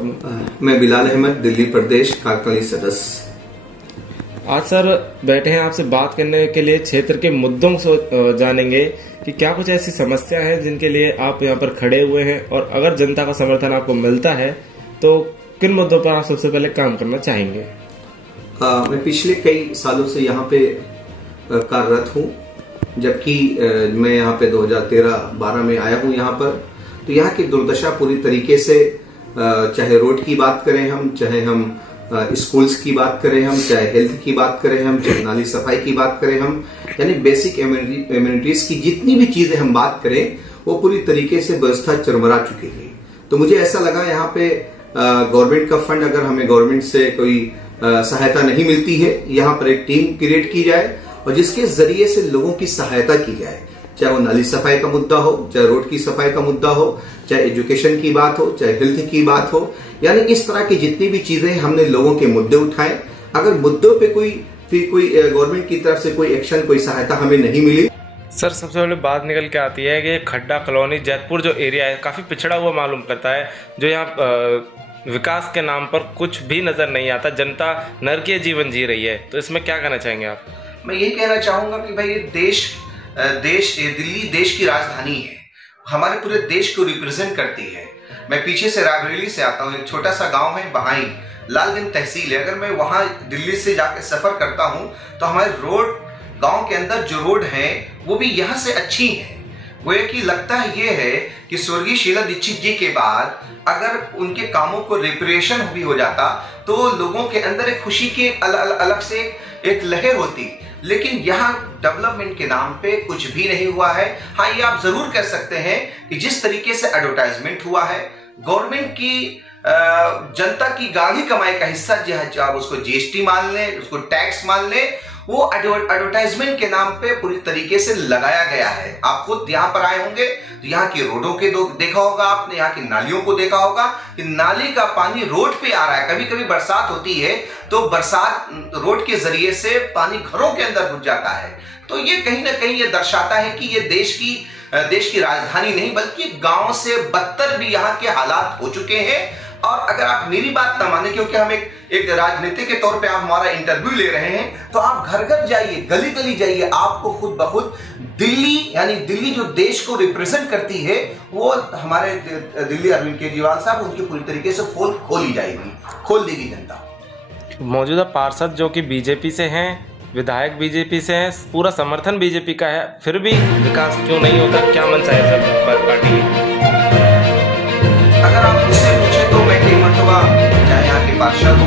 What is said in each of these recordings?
मैं बिलाल अहमद, दिल्ली प्रदेश कार्यकारिणी सदस्य। आज सर बैठे हैं आपसे बात करने के लिए, क्षेत्र के मुद्दों को जानेंगे कि क्या कुछ ऐसी समस्या है जिनके लिए आप यहाँ पर खड़े हुए हैं, और अगर जनता का समर्थन आपको मिलता है तो किन मुद्दों पर आप सबसे पहले काम करना चाहेंगे। मैं पिछले कई सालों से यहाँ पे कार्यरत हूँ, जबकि मैं यहाँ पे 2013-12 में आया हूँ यहाँ पर। तो यहाँ की दुर्दशा पूरी तरीके से, चाहे रोड की बात करें हम, चाहे हम स्कूल्स की बात करें हम, चाहे हेल्थ की बात करें हम, चाहे नाली सफाई की बात करें हम, यानी बेसिक एम्यूनिटीज की जितनी भी चीजें हम बात करें वो पूरी तरीके से व्यवस्था चरमरा चुकी थी। तो मुझे ऐसा लगा यहाँ पे गवर्नमेंट का फंड, अगर हमें गवर्नमेंट से कोई सहायता नहीं मिलती है, यहाँ पर एक टीम क्रिएट की जाए और जिसके जरिए से लोगों की सहायता की जाए, चाहे वो नाली सफाई का मुद्दा हो, चाहे रोड की सफाई का मुद्दा हो, चाहे एजुकेशन की बात हो, चाहे हेल्थ की बात हो, यानी इस तरह की जितनी भी चीजें हमने लोगों के मुद्दे उठाए। अगर मुद्दों पे कोई गवर्नमेंट की तरफ से कोई एक्शन, कोई सहायता हमें नहीं मिली। सर सबसे पहले बात निकल के आती है कि खड्डा कॉलोनी जैतपुर जो एरिया है काफी पिछड़ा हुआ मालूम करता है, जो यहाँ विकास के नाम पर कुछ भी नजर नहीं आता, जनता नरकीय जीवन जी रही है। तो इसमें क्या कहना चाहेंगे आप। मैं ये कहना चाहूंगा कि भाई दिल्ली देश की राजधानी है, हमारे पूरे देश को रिप्रेजेंट करती है। मैं पीछे से रायबरेली से आता हूँ, एक छोटा सा गांव है बहाई, लालगंज तहसील है। अगर मैं वहां दिल्ली से जाकर सफर करता हूँ तो हमारे रोड, गांव के अंदर जो रोड है वो भी यहाँ से अच्छी है। वो एक ही लगता है ये है कि स्वर्गीय शीला दीक्षित जी के बाद अगर उनके कामों को रिपरेशन भी हो जाता तो लोगों के अंदर एक खुशी की अलग से एक लहर होती। लेकिन यहाँ डेवलपमेंट के नाम पे कुछ भी नहीं हुआ है। हाँ, ये आप जरूर कह सकते हैं कि जिस तरीके से एडवर्टाइजमेंट हुआ है, गवर्नमेंट की जनता की गाढ़ी कमाई का हिस्सा जो आप उसको जीएसटी मान लें, उसको टैक्स मान लें, वो एडवर्टाइजमेंट के नाम पे पूरी तरीके से लगाया गया है। आप खुद यहाँ पर आए होंगे तो यहाँ की रोडों के देखा होगा आपने, यहाँ की नालियों को देखा होगा कि नाली का पानी रोड पे आ रहा है। कभी कभी बरसात होती है तो बरसात रोड के जरिए से पानी घरों के अंदर घुस जाता है। तो ये कहीं ना कहीं ये दर्शाता है कि ये देश की राजधानी नहीं बल्कि गांव से बदतर भी यहाँ के हालात हो चुके हैं। और अगर आप मेरी बात ना माने, क्योंकि हम एक राजनीति के तौर पे आप हमारा इंटरव्यू ले रहे हैं, तो आप घर घर जाइए, गली गली जाइए, आपको खुद ब खुद दिल्ली, यानी दिल्ली जो देश को रिप्रेजेंट करती है, वो हमारे दिल्ली अरविंद केजरीवाल साहब, उनकी पूरी तरीके से खोल देगी जनता। मौजूदा पार्षद जो कि बीजेपी से हैं, विधायक बीजेपी से हैं, पूरा समर्थन बीजेपी का है, फिर भी विकास क्यों नहीं होता, क्या मंशा है सर पार्टी की। अगर आप मुझसे पूछे तो मैं कई मरतबा, चाहे यहाँ के पार्षद हो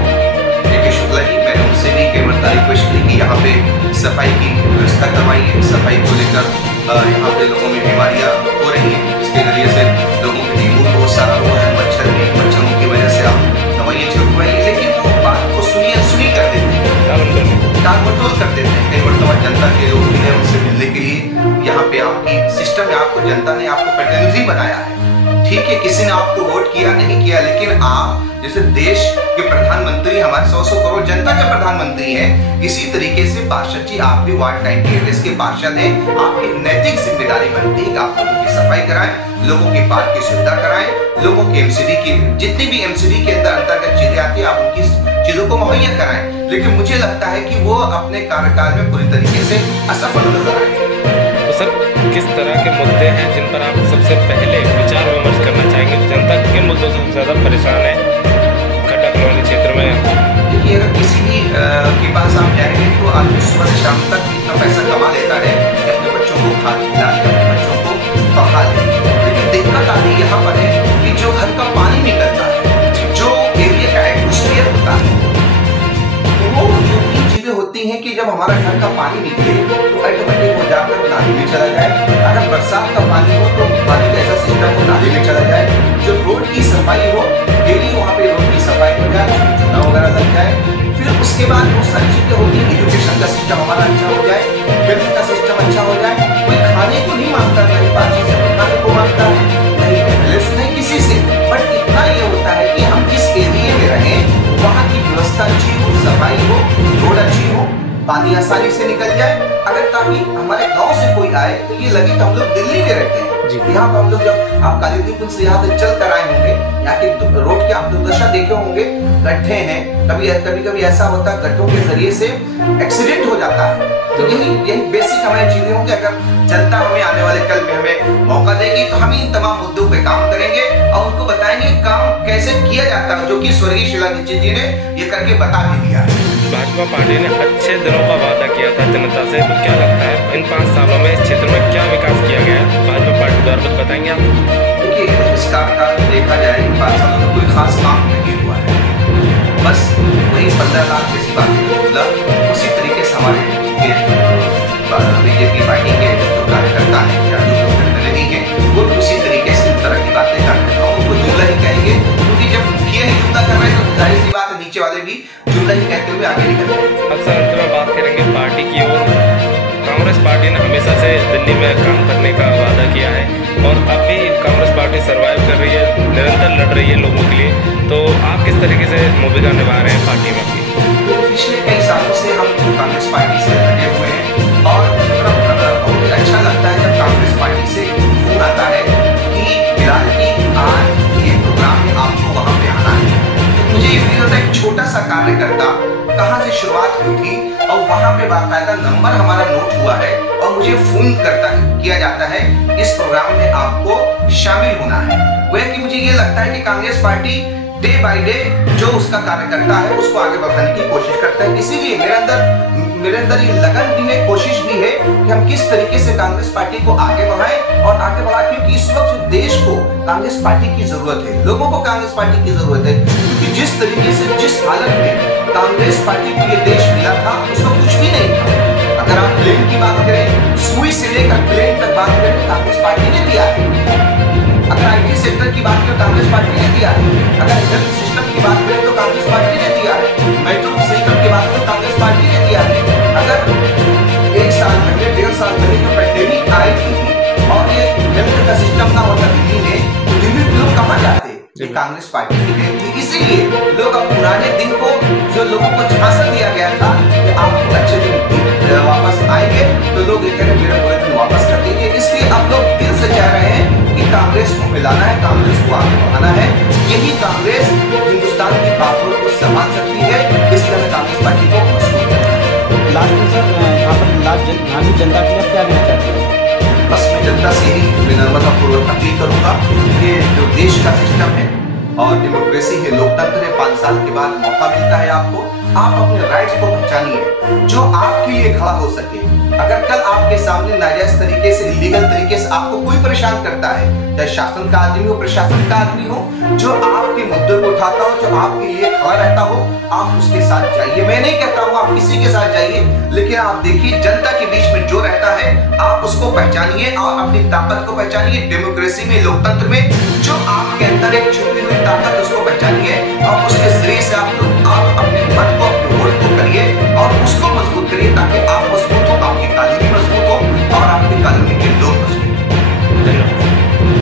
के शुक्ला जी, मैंने उनसे भी कई मरतबा रिक्वेस्ट की कि यहाँ पे सफाई की व्यवस्था करवाइए। सफाई को लेकर यहाँ पे लोगों में बीमारियाँ हो रही हैं, जिसके जरिए से लोगों में डेंगू बहुत सारा हुआ है, मच्छरों की वजह से आप दवाइयाँ छिड़कवाइए। लेकिन वो बात को सुनी कर देते हैं, टालमटोल कर देते हैं। कई मरतबा जनता के लोग भी हैं, उनसे मिलने के लिए यहाँ पे आपकी सिस्टम है, आपको जनता ने आपको प्रतिनिधि बनाया है। ठीक है, किसी ने आपको वोट किया नहीं किया, लेकिन आप जैसे देश के प्रधानमंत्री, हमारे 100 करोड़ जनता के प्रधानमंत्री हैं, इसी तरीके से पार्षद जी आप भी वार्ड 98 के पार्षद हैं। आपकी नैतिक जिम्मेदारी बनती है कि आप लोगों की सफाई कराएं, लोगों के पार्क की सुविधा कराएं, लोगों के एमसीडी की जितनी भी एमसीडी के अंतर्गत चीजें आती है आप उनकी चीजों को मुहैया कराएं। लेकिन मुझे लगता है कि वो अपने कार्यकाल में पूरी तरीके से असफल नजर आए। तो सर किस तरह के मुद्दे हैं जिन पर आप सबसे पहले विचार विमर्श करना चाहेंगे। जनता किन मुद्दों से ज्यादा परेशान है खड्डा कॉलोनी क्षेत्र में। देखिए, अगर किसी भी के पास आप जाएंगे तो आदमी सुबह से शाम तक इतना पैसा कमा लेता है कि अपने बच्चों को खिला दे, अपने बच्चों को पढ़ा दे। लेकिन दिक्कत आती यहाँ पर है कि जो घर का पानी निकलता है, जो एरिया का एटमोस्फियर होता है, वो जो चीजें होती हैं कि जब हमारा घर का पानी निकले तो ऑटोमेटिक हो जाकर नाली में चला जाए। अगर बरसात का पानी हो तो पानी का ऐसा सिस्टम हो नाली में चला जाए। जो रोड की सफाई हो, डेली वहाँ पे रोड की सफाई हो जाए, चूना वगैरह लग जाए। फिर उसके बाद बहुत सारी चीजें होती है, एजुकेशन का सिस्टम हमारा अच्छा हो जाए, हेल्थ का सिस्टम अच्छा हो जाए। कोई खाने को नहीं मांगता, नहीं बातचीत से खाने को मांगता है, नहीं किसी से, बट इतना ये होता है कि हम जिस एरिया में रहें वहाँ की व्यवस्था अच्छी हो, सफाई हो, रोड अच्छी हो, पानी पानी आसानी से निकल जाए, अगर ताकि हमारे गांव से कोई आए तो ये लगे कि हम लोग दिल्ली में रहते हैं। यहाँ पर हम लोग जब आप कालीद्वीप से यहाँ से चल कर आए होंगे, यहाँ की रोड की आप दुर्दशा देखे होंगे, गड्ढे हैं, कभी ऐसा होता है गड्ढों के जरिए से एक्सीडेंट हो जाता है। तो यही बेसिक हमारी चीजें होंगी। अगर जनता हमें आने वाले कल में हमें मौका देगी तो हम इन तमाम मुद्दों पे काम करेंगे और उनको बताएंगे काम कैसे किया जाता है, जो कि स्वर्गीय शीला दीक्षित जी ने ये करके बता भी दिया है। भाजपा पार्टी ने अच्छे दिनों का वादा किया था जनता से, तो क्या लगता है इन 5 सालों में इस क्षेत्र में क्या विकास किया गया है भाजपा पार्टी द्वारा, कुछ बताएंगे आप? देखिए, इसका विकास देखा जाए 5 सालों में कोई खास काम नहीं हुआ है, बस वही 15 लाख जैसी बातें मतलब उसी तरीके से हमारे बीजेपी पार्टी के जो कार्यकर्ता है या जो प्रतिनिधि है वो उसी तरीके से तरह की बातें करते हैं, उनको जुमला ही कहेंगे, क्योंकि जब मुखिया ही जुमला कर रहे हैं तो जाहिर सी बात है नीचे वाले भी जुमला ही कहते हुए आगे निकल रहे हैं। अक्सर अंत में बात करेंगे पार्टी की ओर। कांग्रेस पार्टी ने हमेशा से दिल्ली में काम करने का वादा किया है और अब भी कांग्रेस पार्टी सर्वाइव कर रही है, निरंतर लड़ रही है लोगों के लिए, तो आप किस तरीके से भूमिका निभा रहे हैं पार्टी में अपनी? पिछले कई सालों से हम कांग्रेस पार्टी से लगे हुए हैं और बहुत ही अच्छा लगता है जब कांग्रेस पार्टी से फोन आता है कि फिलहाल की आज ये प्रोग्राम है, आपको वहां पे आना है। तो मुझे ये फील होता है एक छोटा सा कार्यकर्ता कहाँ से शुरुआत हुई थी और वहां पे बाकायदा नंबर हमारा नोट हुआ है और मुझे फोन किया जाता है इस प्रोग्राम में आपको शामिल होना है। वह कि मुझे ये लगता है कि Congress party day by day जो उसका कार्यकर्ता है उसको आगे बढ़ाने की कोशिश करता है। इसीलिए मेरे अंदर ये लगन भी है, कोशिश भी है कि हम किस तरीके से कांग्रेस पार्टी को आगे बढ़ाएं और आगे बढ़ा, क्योंकि इस वक्त देश को कांग्रेस पार्टी की जरूरत है, लोगों को कांग्रेस पार्टी की जरूरत है, क्योंकि जिस तरीके से जिस हालत में कांग्रेस पार्टी को ये देश मिला था उसको कुछ भी नहीं था। अगर आप प्लेन की बात करें, सुई से लेकर प्लेन तक बात करें तो कांग्रेस पार्टी ने दिया है। अगर IT सेक्टर की बात करें कांग्रेस पार्टी ने दिया है। अगर हेल्थ सिस्टम की बात करें तो कांग्रेस पार्टी ने दिया है। मेट्रो सिस्टम की बात करें कांग्रेस पार्टी ने दिया है। अगर 1 साल पहले 1.5 साल पहले जो पैंडेमिक आई थी और ये हेल्थ का सिस्टम ना होता दिल्ली में, तो दिल्ली के लोग कहाँ जाते? ये कांग्रेस पार्टी की देन थी। इसीलिए लोग अब पुराने दिन को, जो लोगों को झांसा दिया गया था कि आप अच्छे दिन वापस आएंगे, तो लोग ये कह रहे मेरा पूरे दिन वापस कर देंगे। इसलिए अब लोग दिल से चाह रहे हैं कि कांग्रेस को मिलाना है, कांग्रेस को आगे बढ़ाना है। यही कांग्रेस हिंदुस्तान की बातों को संभाल सकती है, इसलिए हमें कांग्रेस पार्टी को मजबूत करना है। लास्ट में सर यहाँ पर झांसी जनता के लिए क्या कहना चाहते हैं? बस मैं जनता से ही विनम्रतापूर्वक अपील करूंगा कि जो देश का सिस्टम है और डेमोक्रेसी है, लोकतंत्र है, 5 साल के बाद मौका मिलता है आपको, आप अपने राइट्स को पहचानिए जो आपके लिए खड़ा हो सके। अगर कल आपके सामने नाजायज तरीके से, इलीगल तरीके से आपको कोई परेशान करता है, चाहे शासन का आदमी हो, प्रशासन का आदमी हो, जो आपके मुद्दे को उठाता हो, जो आपके लिए खड़ा रहता हो, आप उसके साथ जाइए। मैं नहीं कहता हूँ आप किसी के साथ जाइए, लेकिन आप देखिए जनता के बीच में जो रहता है आप उसको पहचानिए और अपनी ताकत को पहचानिए। डेमोक्रेसी में, लोकतंत्र में जो आपके अंदर एक छुपी हुई ताकत, उसको पहचानिए और उसके जरिए से आप अपने मन को, अपने वोट को करिए और उसको मजबूत करिए, ताकि आप